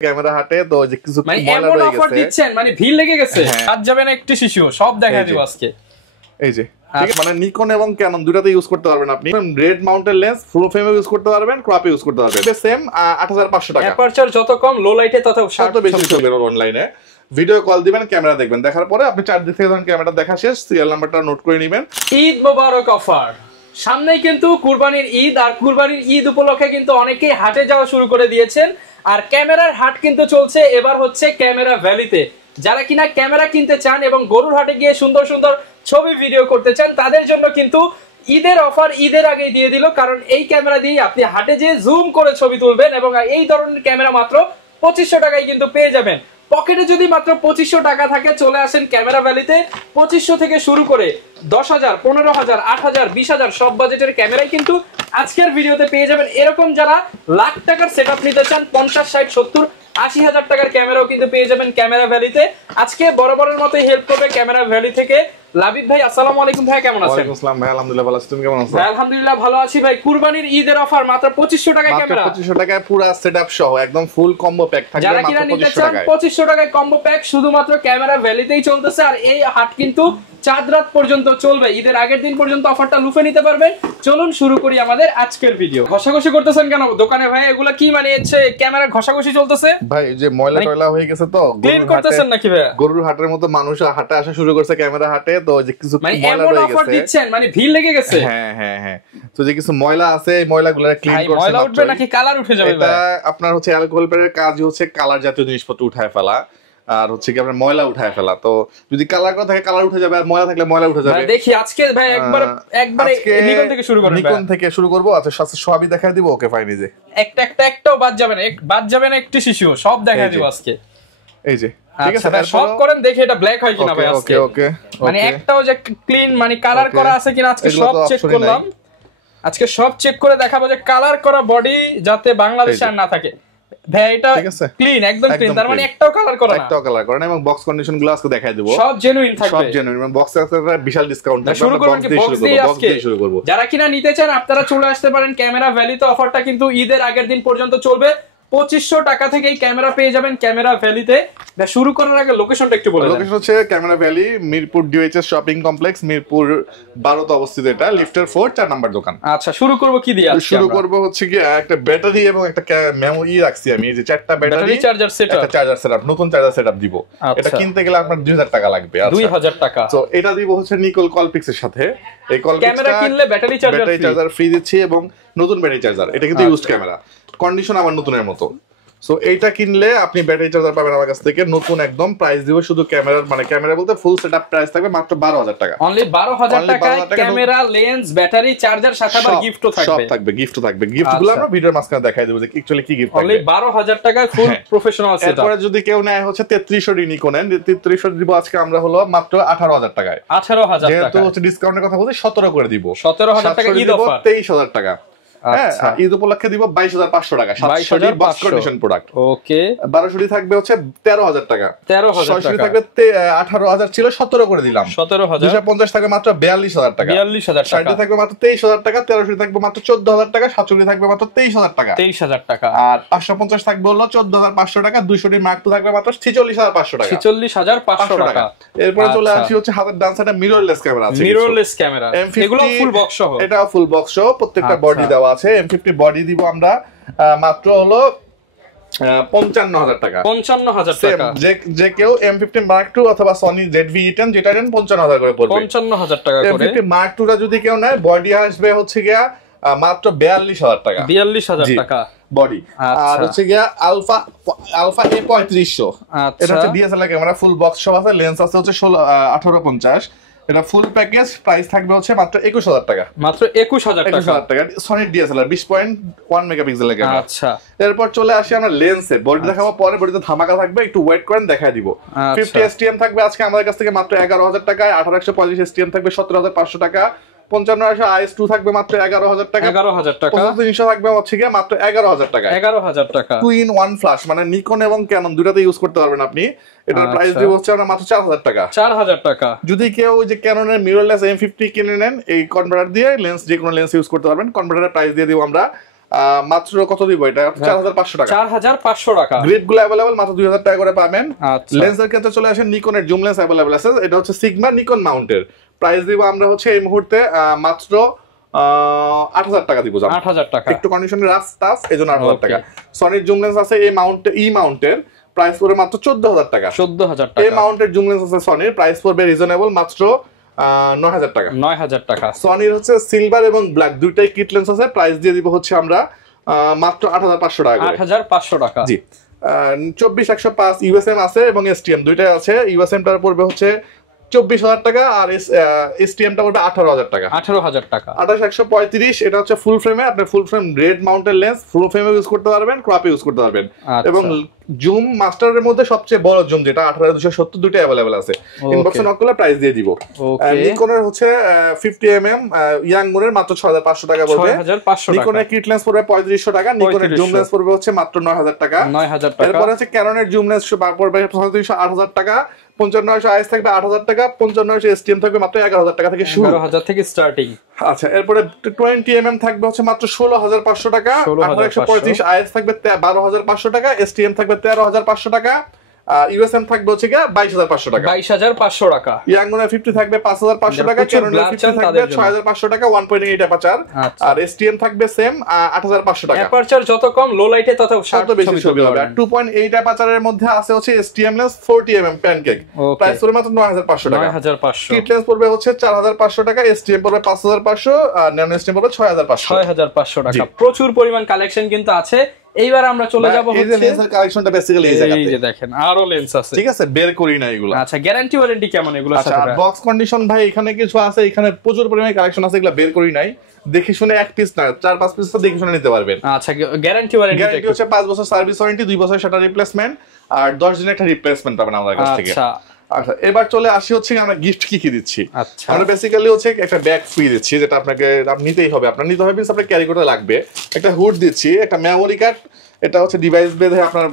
Camera হাটে তো যে কিছু মানে ময়লা এমন রয়ে অফার গেছে দিচ্ছেন মানে ভিড় লেগে গেছে আজ যাবে না একটু শিশু সব দেখাই দিব আজকে এই যে ঠিক আছে মানে নিকন এবং ক্যানন দুটাতে ইউজ করতে পারবেন আপনি রেড মাউন্টেন লেন্স ফুল ফ্রেমে ইউজ করতে পারবেন ক্রপে ইউজ করতে পারবেন সেম 8500 টাকা অ্যাপারচার যত কম লো লাইটে তত বেশি চলবে অনলাইনে ভিডিও কল দিবেন ক্যামেরা দেখবেন দেখার পরে আপনি চারদিক থেকে যখন ক্যামেরা দেখা শেষ সিরিয়াল নাম্বারটা নোট করে নেবেন ঈদ মোবারক অফার সামনেই কিন্তু কুরবানির ঈদ আর কুরবানির ঈদ উপলক্ষে কিন্তু অনেকেই হাটে যাওয়া শুরু করে দিয়েছেন আর ক্যামেরার হাট কিন্তু চলছে এবার হচ্ছে ক্যামেরা ভ্যালিতে যারা কিনা ক্যামেরা কিনতে চান এবং গরুর হাটে গিয়ে সুন্দর সুন্দর ছবি ভিডিও করতে চান তাদের জন্য কিন্তু ঈদের অফার ঈদের আগেই দিয়ে দিল কারণ এই ক্যামেরা দিয়ে আপনি হাটে যেয়ে জুম করে ছবি তুলবেন এবং এই ধরনের ক্যামেরা মাত্র 2500 টাকায় কিন্তু পেয়ে যাবেন পকেটে যদি মাত্র 2500 টাকা থাকে চলে আসেন ক্যামেরা ভ্যালিতে 2500 থেকে শুরু করে 10,000 15,000 8,000 20,000 সব বাজেটের ক্যামেরাই কিন্তু আজকের ভিডিওতে পেয়ে যাবেন এরকম যারা লাখ টাকার সেটআপ নিতে চান 50 60 70 80,000 টাকার ক্যামেরাও কিন্তু পেয়ে যাবেন ক্যামেরা ভ্যালিতে আজকে বরাবরের মতোই হেল্প করবে ক্যামেরা ভ্যালি থেকে লাবিব ভাই আসসালামু আলাইকুম ভাই কেমন আছেন ওয়ালাইকুম আসসালাম ভাই আলহামদুলিল্লাহ ভালো আছি তুমি কেমন আছো ভাই আলহামদুলিল্লাহ ভালো আছি ভাই কুরবানির ঈদের অফার মাত্র 2500 টাকায় ক্যামেরা মাত্র 2500 টাকায় পুরো সেটআপ সহ একদম ফুল কম্বো প্যাক থাকবে যারা কিনা নিতে চান 2500 টাকায় কম্বো প্যাক শুধুমাত্র ক্যামেরা ভ্যালিতেই চলতেছে আর এই হাট কিন্তু চাঁদ রাত পর্যন্ত চলবে ঈদের আগের দিন পর্যন্ত অফারটা লুফে নিতে পারবেন চলুন শুরু করি আমাদের আজকের ভিডিও ঘষাঘষি করতেছেন কেন দোকানে ভাই এগুলা কি মানে হচ্ছে ক্যামেরা ঘষাঘষি চলতেছে ভাই যে ময়লা টয়লা হয়ে গেছে তো ক্লিন করতেছেন নাকি ভাই গরুর হাটের মতো মানুষ হাটে আসা শুরু করছে ক্যামেরা হাটে তো যে কিছু ময়লা রয়ে গেছে অফার দিচ্ছেন মানে ভিড় লেগে গেছে হ্যাঁ তো যে কিছু ময়লা আছে এই ময়লাগুলো ক্লিন করতে ময়লা উঠবে নাকি কালার উঠে যাবে এটা আপনার হচ্ছে অ্যালকোহল পেরের কাজই হচ্ছে কালার জাতীয় জিনিসপত্র উঠায় ফেলা আর হচ্ছে কি আপনার ময়লা উঠায় ফেলা তো যদি কালার করা থাকে কালার উঠে যাবে আর ময়লা থাকলে ময়লা উঠে যাবে দেখি আজকে ভাই একবারে নিকন থেকে শুরু করব নিকন থেকে শুরু করব আচ্ছা সবই দেখাই দিব ওকে ফাইন এই যে একটাও বাদ যাবে না একটু শিশু সব দেখাই দিব আজকে এই যে ঠিক আছে সব করেন দেখি এটা ব্ল্যাক হয় কিনা ভাই আজকে ওকে মানে একটাও যে ক্লিন মানে কালার করা আছে কিনা আজকে সব চেক করলাম আজকে সব চেক করে দেখাবো যে কালার করা বডি যাতে বাংলাদেশে আর না থাকে ভাই এটা ক্লিন একদম ক্লিন তার মানে একটাও কালার করা না এবং বক্স কন্ডিশন গুলো আজকে দেখাই দেব সব জেনুইন থাকবে সব জেনুইন এবং বক্সে একটা বিশাল ডিসকাউন্ট থাকবে শুরু করব কি বক্স দিয়ে শুরু করব যারা কিনা নিতে চান আপনারা চলে আসতে পারেন ক্যামেরা ভ্যালিতে অফারটা কিন্তু ঈদের আগের দিন পর্যন্ত চলবে 2500 টাকা থেকে এই ক্যামেরা পেয়ে যাবেন ক্যামেরা ভ্যালিতে শুরু করার আগে লোকেশনটা একটু বলে দেন লোকেশন হচ্ছে camera valley Mirpur DOHS shopping complex Mirpur 12 তে অবস্থিত এটা লিফটের 4 নাম্বার দোকান আচ্ছা শুরু করব কি দিয়ে আজকে শুরু করব হচ্ছে কি একটা ব্যাটারি এবং একটা মেমোরি রাখছি আমি এই যে চারটা ব্যাটারি চার্জার সেটআপ একটা চার্জার সেটআপ নতুন চার্জার সেটআপ দিব এটা কিনতে গেলে আপনার 2000 টাকা লাগবে আচ্ছা 2000 টাকা তো এটা দিব হচ্ছে নিকল কলপিক্স এর সাথে এই কলপিক্স ক্যামেরা কিনলে ব্যাটারি চার্জার ফ্রি দিচ্ছি এবং নতুন ব্যাটারি চার্জার এটা কিন্তু ইউজড ক্যামেরা কন্ডিশন আবার নতুনের মতো সো এইটা কিনলে আপনি ব্যাটারি চার্জার পাবেন আমার কাছ থেকে নতুন একদম প্রাইস দিব শুধু ক্যামেরার মানে ক্যামেরা বলতে ফুল সেটআপ প্রাইস থাকবে মাত্র 12000 টাকা অনলি 12000 টাকায় ক্যামেরা লেন্স ব্যাটারি চার্জার সাথে আবার গিফটও থাকবে সব থাকবে গিফটগুলো আমরা ভিডিওর মাঝখানে দেখাই দেব যে অ্যাকচুয়ালি কি গিফট থাকবে অনলি 12000 টাকায় ফুল প্রফেশনাল সেটআপ এরপর যদি কেউ নেয় হচ্ছে 3300 নিকন 3300 দিব আজকে আমরা হলো মাত্র 18000 টাকায় 18000 টাকা যেহেতু হচ্ছে ডিসকাউন্টের কথা বলছি 17 করে দিব 17000 টাকা ঈদ অফার 23000 টাকা আচ্ছা ঈদ উপলক্ষে দিব 22500 টাকা 700 বক্স কন্ডিশন প্রোডাক্ট ওকে 1200 থাকবে হচ্ছে 13000 টাকা 13000 টাকা থাকবে 18000 ছিল 17 করে দিলাম 17000 250 থাকবে মাত্র 42000 টাকা 42000 টাকা 60 থাকবে মাত্র 23000 টাকা 1300 থাকবে মাত্র 14000 টাকা 770 থাকবে মাত্র 23000 টাকা 23000 টাকা আর 550 থাকবে হলো 14500 টাকা 200 মার্ক 2 থাকবে মাত্র 46500 টাকা 46500 টাকা এরপর চলে আসি হচ্ছে হাতের ডান সাইডে মিররলেস ক্যামেরা আছে মিররলেস ক্যামেরা এগুলো ফুল বক্স সহ এটা ফুল বক্স সহ প্রত্যেকটা বডি দেওয়া আছে M50 বডি দিব আমরা মাত্র হলো 55000 টাকা 55000 টাকা যে কেউ M50 Mark II অথবা Sony ZV-E10 যেটা নেন 55000 করে পড়বে 55000 টাকা করে M50 Mark II টা যদি কেউ নেয় বডি আসবে হচ্ছে গিয়া মাত্র 42000 টাকা 42000 টাকা বডি আর হচ্ছে গিয়া আলফা A3500 এটা হচ্ছে DSLR ক্যামেরা ফুল বক্স সহ আছে লেন্স আছে হচ্ছে 1850 এটা ফুল প্যাকেজ প্রাইস থাকবে হচ্ছে মাত্র 21000 টাকা মাত্র 21000 টাকা সনি ডিএসএলআর 20.1 মেগাপিক্সেলের ক্যামেরা আচ্ছা এরপর চলে আসি আমরা লেন্সে বডি দেখাবো পরে বডিতে ধামাকা থাকবে একটু ওয়েট করেন দেখাই দিব 50 STM থাকবে আজকে আমাদের কাছ থেকে মাত্র 11000 টাকায় 18145 STM থাকবে 17500 টাকা 5500 IS2 থাকবে মাত্র 11000 টাকা 11000 টাকা 300 থাকবে হচ্ছে কি মাত্র 11000 টাকা 11000 টাকা 2 in 1 ফ্ল্যাশ মানে নিকন এবং ক্যানন দুটাতে ইউজ করতে পারবেন আপনি এটার প্রাইস দিব হচ্ছে আমরা মাত্র 4000 টাকা 4000 টাকা যদি কেউ ওই যে ক্যাননের মিররলেস M50 কিনে নেন এই কনভার্টার দিয়ে লেন্স যে কোনো লেন্স ইউজ করতে পারবেন কনভার্টারের প্রাইস দিয়ে দিব আমরা মাত্র কত দিব এটা 4500 টাকা। 4500 টাকা। গ্রিড গুলো अवेलेबल মাত্র 2000 টাকা করে পাবেন। আচ্ছা, লেন্সের ক্ষেত্রে চলে আসেন নিকনের জুম লেন্স अवेलेबल আছে, এটা হচ্ছে সিগমা নিকন মাউন্টের। প্রাইস দিব আমরা হচ্ছে এই মুহূর্তে মাত্র 8000 টাকা দিব। 8000 টাকা, একটু কন্ডিশন রাফ টাফ এজন্য 8000 টাকা। সনির জুম লেন্স আছে এই মাউন্টের প্রাইস পড়বে মাত্র 14000 টাকা। 14000 টাকা। এই মাউন্টের জুম লেন্স আছে সনির, প্রাইস পড়বে রিজনেবল মাত্র 9000 টাকা। 9000 টাকা। সনির হচ্ছে সিলভার এবং ব্ল্যাক দুইটাই কিট লেন্স আছে, প্রাইস দিয়ে দিব হচ্ছে আমরা মাত্র 8500 টাকা। 8500 টাকা। জি 24105 ইউএসএম আছে এবং এসটিএম দুইটাই আছে। ইউএসএম টার পড়বে হচ্ছে 24000 টাকা আর এসটিএম টা পড়বে 18000 টাকা। 18000 টাকা। 28135 এটা হচ্ছে ফুল ফ্রেমে, আপনি full frame red mounted lens full ফ্রেমে ইউজ করতে পারবেন, ক্রপে ইউজ করতে পারবেন। এবং জুম মাস্টারের মধ্যে সবচেয়ে বড় জুম যেটা 18270 দুটো अवेलेबल আছে। ইনবক্সে নক করলে প্রাইস দিয়ে দিব। নিকনের হচ্ছে 50 mm ইয়াং মোডের মাত্র 6500 টাকা পড়বে। 6500 টাকা। নিকনের কিট লেন্স পড়বে 3500 টাকা, নিকনের জুম লেন্স পড়বে হচ্ছে মাত্র 9000 টাকা। 9000 টাকা। এরপর হচ্ছে ক্যাননের জুম লেন্স পড়বে 8000 টাকা। 5500 আইএস থাকবে 8000 টাকা। 5500 এসটিএম থাকবে মাত্র 11000 টাকা থেকে শুরু। 11000 থেকে স্টার্টিং। আচ্ছা, এরপরে 20 mm থাকবে হচ্ছে মাত্র 16500 টাকা। 18135 আইএস থাকবে 12500 টাকা। এসটিএম থাকবে 13500 টাকা। ইউএসএম থাকবে হচ্ছে 22500 টাকা। 22500 টাকা। ইয়াংগনে 50 থাকবে 5500 টাকা। ক্যাননে 50 থাকবে 6500 টাকা 1.8 অ্যাপারচার। আর এসটিএম থাকবে সেম 8500 টাকা। অ্যাপারচার যত কম লো লাইটে তত বেশি ছবি হবে। আর 2.8 অ্যাপারচারের মধ্যে আছে হচ্ছে STM lens 40 mm pancake, price পড়বে মাত্র 9500 টাকা। 9500। কিট লেন্স পড়বে হচ্ছে 4500 টাকা, এসটিএম পড়বে 5500 আর ন্যানো এসটিএম পড়বে 6500। 6500 টাকা। প্রচুর পরিমাণ কালেকশন কিন্তু আছে। এইবার আমরা চলে যাব হচ্ছে এই যে লেন্সের কালেকশনটা বেসিক্যালি এই জায়গাতে। এই যে দেখেন আরো লেন্স আছে। ঠিক আছে, বের করি না এগুলো। আচ্ছা, গ্যারান্টি ওয়ারেন্টি কেমন এগুলোর সাথে? আচ্ছা, বক্স কন্ডিশন ভাই এখানে কিছু আছে, এখানে প্রচুর পরিমাণে কালেকশন আছে, এগুলো বের করি নাই। দেখে শুনে এক পিস না 4-5 পিস তো দেখে শুনে নিতে পারবেন। আচ্ছা, গ্যারান্টি ওয়ারেন্টি হচ্ছে 5 বছর সার্ভিস ওয়ারেন্টি, 2 বছর সেটা রিপ্লেসমেন্ট আর 10 দিনের একটা রিপ্লেসমেন্ট পাবেন আমাদের কাছ থেকে। আচ্ছা আচ্ছা, এবার চলে আসি হচ্ছে আমরা গিফট কি দিচ্ছি। আচ্ছা, আমরা বেসিক্যালি হচ্ছে একটা ব্যাগ ফ্রি দিচ্ছি, যেটা আপনাকে নিতেই হবে। আপনার নিতে হবে মিন্স আপনার ক্যারি করতে লাগবে। একটা হুড দিচ্ছি, একটা মেমোরি কার্ড, এটা হচ্ছে ডিভাইস বেঁধে আপনার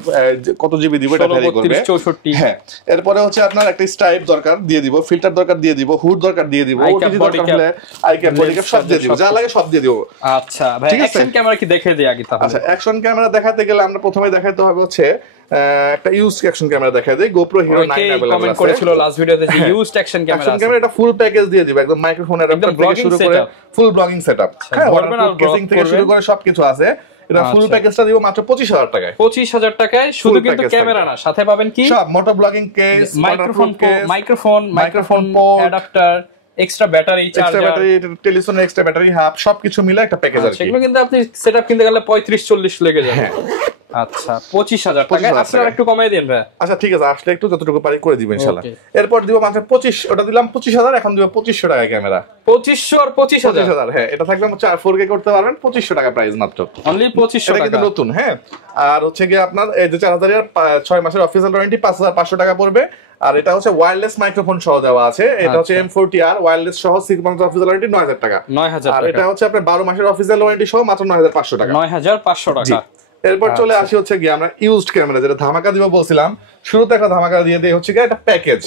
কত জিবি দিব এটা ভ্যারি করবে। 64। হ্যাঁ, এরপরে হচ্ছে আপনার একটা স্ট্রাইপ দরকার দিয়ে দিব, ফিল্টার দরকার দিয়ে দিব, হুড দরকার দিয়ে দিব, ওটিজি দরকার হলে আই ক্যাপ বডি ক্যাপ সব দিয়ে দিব, যা লাগে সব দিয়ে দিব। আচ্ছা ভাই, অ্যাকশন ক্যামেরা কি দেখে দেই আগে তাহলে? আচ্ছা, অ্যাকশন ক্যামেরা দেখাতে গেলে আমরা প্রথমে দেখাতে হবে হচ্ছে একটা ইউজ অ্যাকশন ক্যামেরা দেখাই দেই। GoPro Hero 9 अवेलेबल কমেন্ট করেছিল লাস্ট ভিডিওতে যে ইউজড অ্যাকশন ক্যামেরা আছে। অ্যাকশন ক্যামেরা এটা ফুল প্যাকেজ দিয়ে দিব, একদম মাইক্রোফোন অ্যাডাপ্টার থেকে শুরু করে ফুল ব্লগিং সেটআপ। হ্যাঁ, কেসিং থেকে শুরু করে সবকিছু আছে। এটা ফুল প্যাকেজটা দিব মাত্র 25000 টাকায়। 25000 টাকায় শুধু কিন্তু ক্যামেরা না, সাথে পাবেন কি সব মোটো ব্লগিং case, microphone adapter, extra battery, charger, extra battery, telephone extra battery hub সবকিছু মিলে একটা প্যাকেজ আছে। সেগুলো কিন্তু আপনি সেটআপ কিনতে গেলে 35-40 লেগে যাবে। আচ্ছা, 25000 টাকা। আপনারা একটু কমাই দেন ভাই। আচ্ছা ঠিক আছে, আসলে একটু যতটুকু পারি করে দিব ইনশাআল্লাহ। এরপর দিব মাত্র 25, ওটা দিলাম 25000, এখন দিব 2500 টাকা ক্যামেরা। 2500 আর 25000। হ্যাঁ, এটা থাকবে 4K করতে পারবেন, 2500 টাকা প্রাইস মাত্র। অনলি 2500 টাকা। এটা কিন্তু নতুন। হ্যাঁ, আর হচ্ছে কি আপনার এই যে 4000 এর 6 মাসের অফিশিয়াল ওয়ারেন্টি 5500 টাকা পড়বে। আর এটা হচ্ছে ওয়্যারলেস মাইক্রোফোন সহ দেওয়া আছে। এটা হচ্ছে M40R ওয়্যারলেস সহ 6 মাসের অফিশিয়াল ওয়ারেন্টি 9000 টাকা। 9000 টাকা। আর এটা হচ্ছে আপনার 12 মাসের অফিশিয়াল ওয়ারেন্টি সহ মাত্র 9500 টাকা। 9500 টাকা। এরপর চলে আসি হচ্ছে কি আমরা ইউজড ক্যামেরা, যেটা ধামাকা দিব বলছিলাম শুরুতে, একটা ধামাকা দিয়ে দেই হচ্ছে কি একটা প্যাকেজ।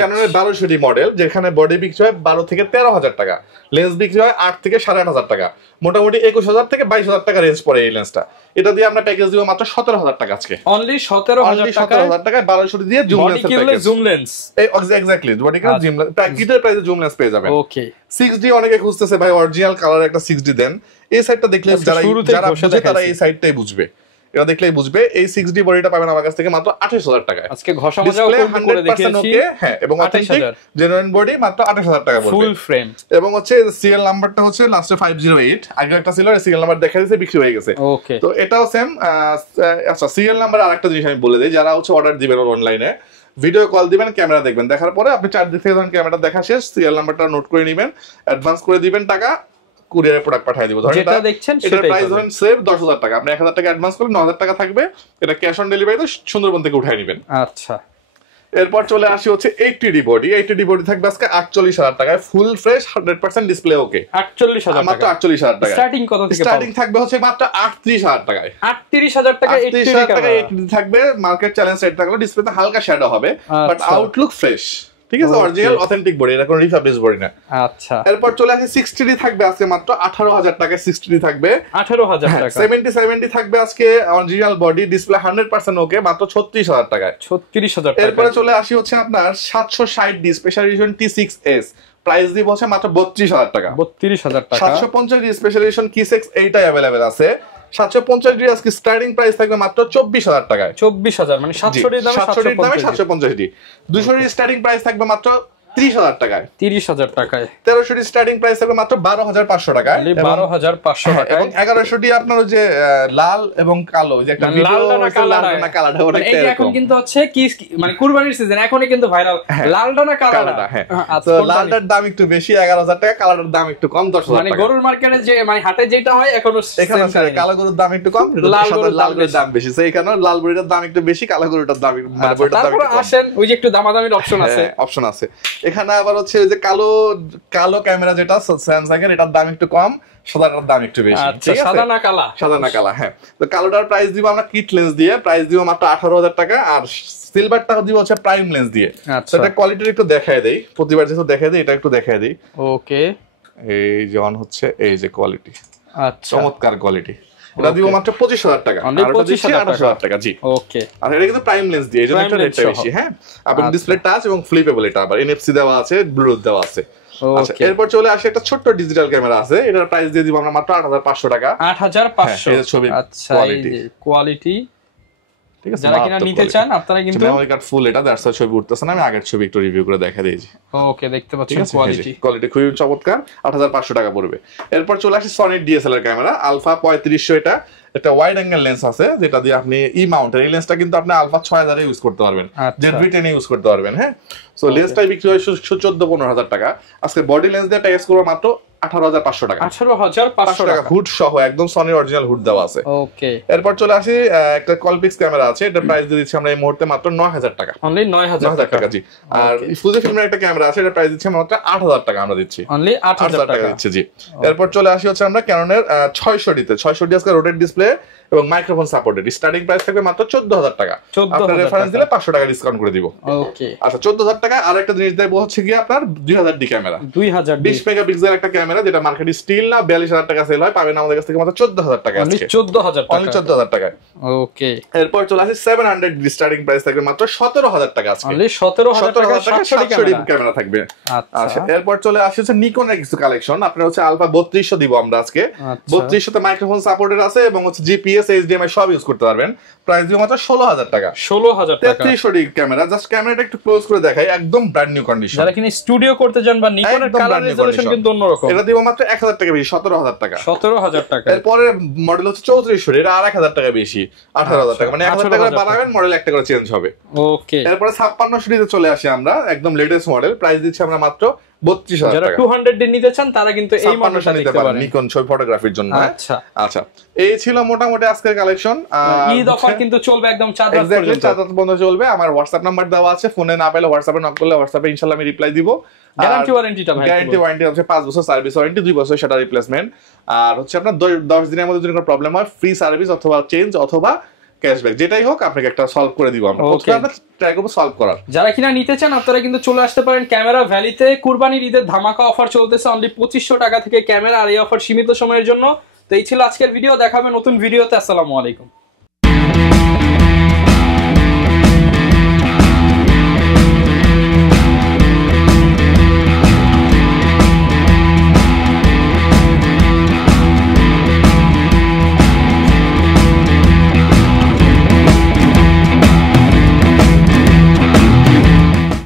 ক্যানোনের 1200D মডেল, যেখানে বডি বিক্রি হয় 12 থেকে 13000 টাকা, লেন্স বিক্রি হয় 8 থেকে 8500 টাকা, মোটামুটি 21000 থেকে 22000 টাকা রেঞ্জ পড়ে এই লেন্সটা। এটা দিয়ে আমরা প্যাকেজ দিব মাত্র 17000 টাকা আজকে। অনলি 17000 টাকা। 17000 টাকায় 1200D দিয়ে জুম লেন্সের package. Zoom lens exactly, body kit zoom lens প্যাকেজের প্রাইসে জুম লেন্স পেয়ে যাবেন। ওকে। 6D অনেকে খুঁজতেছে ভাই, অরিজিনাল কালার একটা 6D দেন। এই সাইডটা দেখলে যারা বুঝে তারা এই সাইডটাই বুঝবে, এটা দেখলেই বুঝবে। এই 6D বডিটা পাবেন আমার কাছ থেকে মাত্র 28000 টাকায়। আজকে ঘষা মজাও করে দেখিয়েছি। হ্যাঁ, এবং অথেন্টিক জেনুইন বডি মাত্র 28000 টাকা পড়বে ফুল ফ্রেম। এবং হচ্ছে সিরিয়াল নাম্বারটা হচ্ছে লাস্টে 508, আগে একটা ছিল, সিরিয়াল নাম্বার দেখা দিয়েছে, বিক্রি হয়ে গেছে। ওকে, তো এটাও সেম। আচ্ছা, সিরিয়াল নাম্বার আরেকটা জিনিস আমি বলে দেই, যারা হচ্ছে অর্ডার দিবেন অনলাইনে, ভিডিও কল দিবেন, ক্যামেরা দেখবেন, দেখার পরে আপনি চারদিক থেকে যখন ক্যামেরাটা দেখা শেষ, সিরিয়াল নাম্বারটা নোট করে নেবেন, অ্যাডভান্স করে দিবেন টাকা, কুরিয়ারে প্রোডাক্ট পাঠিয়ে দিব। ধরেন যেটা দেখছেন সেটার প্রাইস ধরেন সেভ 10000 টাকা, আপনি 1000 টাকা অ্যাডভান্স করলে 9000 টাকা থাকবে। এটা ক্যাশ অন ডেলিভারিতে সুন্দরবন থেকে উঠাই নেবেন। আচ্ছা, এরপর চলে আসি হচ্ছে 80D বডি। 80D বডি থাকবে আজকে 48000 টাকায়, ফুল ফ্রেশ 100% ডিসপ্লে ওকে। 48000 মাত্র 48000 টাকা। স্টার্টিং কত থেকে? স্টার্টিং থাকবে হচ্ছে মাত্র 38000 টাকায়। 38000 টাকা 38000 টাকা 80D থাকবে। মার্কেট চ্যালেঞ্জ সেট থাকলে ডিসপ্লেতে হালকা শ্যাডো হবে, বাট আউটলুক ফ্রেশ। ঠিক আছে, অরিজিনাল অথেন্টিক বডি, এটা কোনো রিফাবলিশ বডি না। আচ্ছা, এরপর চলে আসে 60D থাকবে আজকে মাত্র 18,000 টাকায়। 60D থাকবে 18,000 টাকা। 70 থাকবে আজকে অরিজিনাল বডি, ডিসপ্লে 100% ওকে, মাত্র 36,000 টাকায়। 36,000 টাকা। এরপরে চলে আসি হচ্ছে আপনার 760D special edition T6s, price দিব হচ্ছে মাত্র 32,000 টাকা। 32,000 টাকা। 750D স্পেশাল এডিশন T6 এইটাই अवेलेबल আছে। 750D আজকে স্টার্টিং প্রাইস থাকবে মাত্র 24,000 টাকায়। 24,000 মানে 700D দামে 750D। 200D স্টার্টিং প্রাইস থাকবে মাত্র 30,000 টাকায়। 30,000 টাকায়। 1300D স্টার্টিং প্রাইস থাকবে মাত্র 12,500 টাকায়। 12,500 টাকা। এবং 1100D আপনার ওই যে লাল এবং কালো, যে একটা ভিডিও লালডানা কালারটা, ওটা এই যে এখন কিন্তু হচ্ছে কি মানে কুরবানির সিজন, এখনই কিন্তু ভাইরাল লালডানা কালারটা। হ্যাঁ, তো লালটার দাম একটু বেশি 11,000 টাকা, কালোটার দাম একটু কম 10,000 টাকা। মানে গরুর মার্কেটে যে মানে হাটে যেটা হয় এখনো এখানে কালো গরুর দাম একটু কম, লাল গরুর দাম বেশি। সেই এখানে লাল গরুর দাম একটু বেশি, কালো গরুর দাম মানে বড়টার দাম একটু কম। আসেন ওই যে একটু দামাদামির অপশন আছে, অপশন আছে এখানে। আবার হচ্ছে যে কালো ক্যামেরা যেটা স্যামসাং এর, এটার দাম একটু কম, সাদাটার দাম একটু বেশি। ঠিক আছে, সাদা না কালা। হ্যাঁ, তো কালোটার প্রাইস দিব আমরা কিট লেন্স দিয়ে, প্রাইস দিব মাত্র 18,000 টাকা। আর সিলভারটা দিব হচ্ছে প্রাইম লেন্স দিয়ে। এটা কোয়ালিটি একটু দেখায় দেই, প্রতিবার যেহেতু দেখায় দেই, এটা একটু দেখায় দেই। ওকে, এই যে অন হচ্ছে, এই যে কোয়ালিটি, আচ্ছা চমৎকার কোয়ালিটি। এটা দিব মাত্র 25,000 টাকা, আর ওটা দিচ্ছি 28,000 টাকা। জি, ওকে। আর এটা কিন্তু প্রাইম লেন্স দিয়ে, এজন্য একটা রেটটা বেশি। হ্যাঁ, এবং ডিসপ্লে টাচ এবং ফ্লিপেবল, এটা আবার NFC দেওয়া আছে, ব্লুটুথ দেওয়া আছে। আচ্ছা, এরপর চলে আসে একটা ছোট্ট ডিজিটাল ক্যামেরা আছে, এটার প্রাইস দিয়ে দিব আমরা মাত্র 8,500 টাকা। 8,500। এই ছবি আচ্ছা, কোয়ালিটি ঠিক আছে, যারা কিনা নিতে চান আপনারা কিন্তু মেমরি কার্ড ফুল, এটা দ্যাটস ছবি উঠতেছে না, আমি আগের ছবি একটু রিভিউ করে দেখা দিয়েছি। ওকে, দেখতে পাচ্ছেন কোয়ালিটি খুবই চমৎকার, 8,500 টাকা পড়বে। এরপর চলে আসে সনির DSLR ক্যামেরা আলফা 3500। এটা একটা ওয়াইড অ্যাঙ্গেল লেন্স আছে, যেটা দিয়ে আপনি মাউন্টের এই লেন্সটা কিন্তু আপনি আলফা 6000 এ ইউজ করতে পারবেন, Z10 ইউজ করতে পারবেন। হ্যাঁ, সো লেন্সটাই বিক্রি হয় 14-15,000 টাকা। আজকে বডি লেন্স দিয়ে প্যাকেজ করব মাত্র 18,500 টাকা। 18,500 টাকা, হুড সহ, একদম সনির অরিজিনাল হুড দেওয়া আছে। ওকে। এরপর চলে আসি একটা কলপিক্স ক্যামেরা আছে, এটা প্রাইস দিয়ে দিচ্ছি আমরা এই মুহূর্তে মাত্র 9,000 টাকা। অনলি 9,000 টাকা। জি। আর ফুজি ফিল্মের একটা ক্যামেরা আছে, এটা প্রাইস দিচ্ছি মাত্র 8,000 টাকা আমরা দিচ্ছি। অনলি 8,000 টাকা দিচ্ছি। জি। এরপর চলে আসি হচ্ছে আমরা ক্যাননের 600D তে। 600D আজকে রোটেট ডিসপ্লে এবং মাইক্রোফোন সাপোর্টেড, স্টার্টিং প্রাইস থাকবে মাত্র 14,000 টাকা। আপনার রেফারেন্স দিলে 500 টাকা ডিসকাউন্ট করে দিব। ওকে। আচ্ছা, 14,000 টাকা। আর একটা জিনিস দেব হচ্ছে কি আপনার 2000D ক্যামেরা, 20 মেগাপিক্সেল একটা ক্যামেরা, যেটা মার্কেটে স্টিল না 42,000 টাকা সেল হয়, পাবেন আমাদের কাছ থেকে মাত্র 14,000 টাকা। অনলি 14,000 টাকা। অনলি 14,000 টাকা। ওকে। এরপর চলে আসি 700D স্টার্টিং প্রাইস থাকবে মাত্র 17,000 টাকা আজকে। অনলি 17,000 টাকা 700D ক্যামেরা থাকবে। আচ্ছা, এরপর চলে আসি হচ্ছে নিকনের কিছু কালেকশন। আপনার হচ্ছে আলফা 3200 দিব আমরা আজকে। 3200 তে মাইক্রোফোন সাপোর্টেড আছে এবং হচ্ছে GPS HDMI সব ইউজ করতে পারবেন। প্রাইস দিব মাত্র 16,000 টাকা। 16,000 টাকা। 3300D ক্যামেরা, জাস্ট ক্যামেরাটা একটু ক্লোজ করে দেখাই, একদম ব্র্যান্ড নিউ কন্ডিশন। যারা কিনা স্টুডিও করতে যান বা নিকনের কালার রেজোলিউশন কিন্তু অন্যরকম, এটা দিব মাত্র 1000 টাকা বেশি, 17,000 টাকা। 17,000 টাকা। এরপরে মডেল হচ্ছে 3400, এটা আর 1000 টাকা বেশি, 18,000 টাকা। মানে 1000 টাকা বাড়াবেন, মডেল একটা করে চেঞ্জ হবে। ওকে। এরপরে 5600D তে চলে আসি আমরা, একদম লেটেস্ট মডেল, প্রাইস দিচ্ছি আমরা মাত্র 32,000 টাকা। যারা 200D নিতে চান তারা কিন্তু এই মডেলটা নিতে পারেন নিকন ছবি ফটোগ্রাফির জন্য। আচ্ছা আচ্ছা, এই ছিল মোটামুটি আজকের কালেকশন। ঈদ অফার কিন্তু চলবে একদম 4 রাত পর্যন্ত। 4 রাত পর্যন্ত চলবে। আমার হোয়াটসঅ্যাপ নাম্বার দেওয়া আছে, ফোনে না পেলে হোয়াটসঅ্যাপে নক করলে হোয়াটসঅ্যাপে ইনশাআল্লাহ আমি রিপ্লাই দিব। গ্যারান্টি ওয়ারেন্টিটা ভাই, গ্যারান্টি ওয়ারেন্টি হচ্ছে 5 বছর, সার্ভিস ওয়ারেন্টি 2 বছর সেটা রিপ্লেসমেন্ট। আর হচ্ছে আপনার 10 দিনের মধ্যে যদি কোনো প্রবলেম হয়, ফ্রি সার্ভিস অথবা চেঞ্জ অথবা ক্যাশব্যাক, যেটাই হোক আপনাকে একটা সলভ করে দিব আমরা। আমরা ট্রাই করব সলভ করার। যারা কিনা নিতে চান আপনারা কিন্তু চলে আসতে পারেন ক্যামেরা ভ্যালিতে। কুরবানির ঈদের ধামাকা অফার চলতেছে, অনলি 2500 টাকা থেকে ক্যামেরা, আর এই অফার সীমিত সময়ের জন্য। তো এই ছিল আজকের ভিডিও, দেখাবে নতুন ভিডিওতে। আসসালামু আলাইকুম।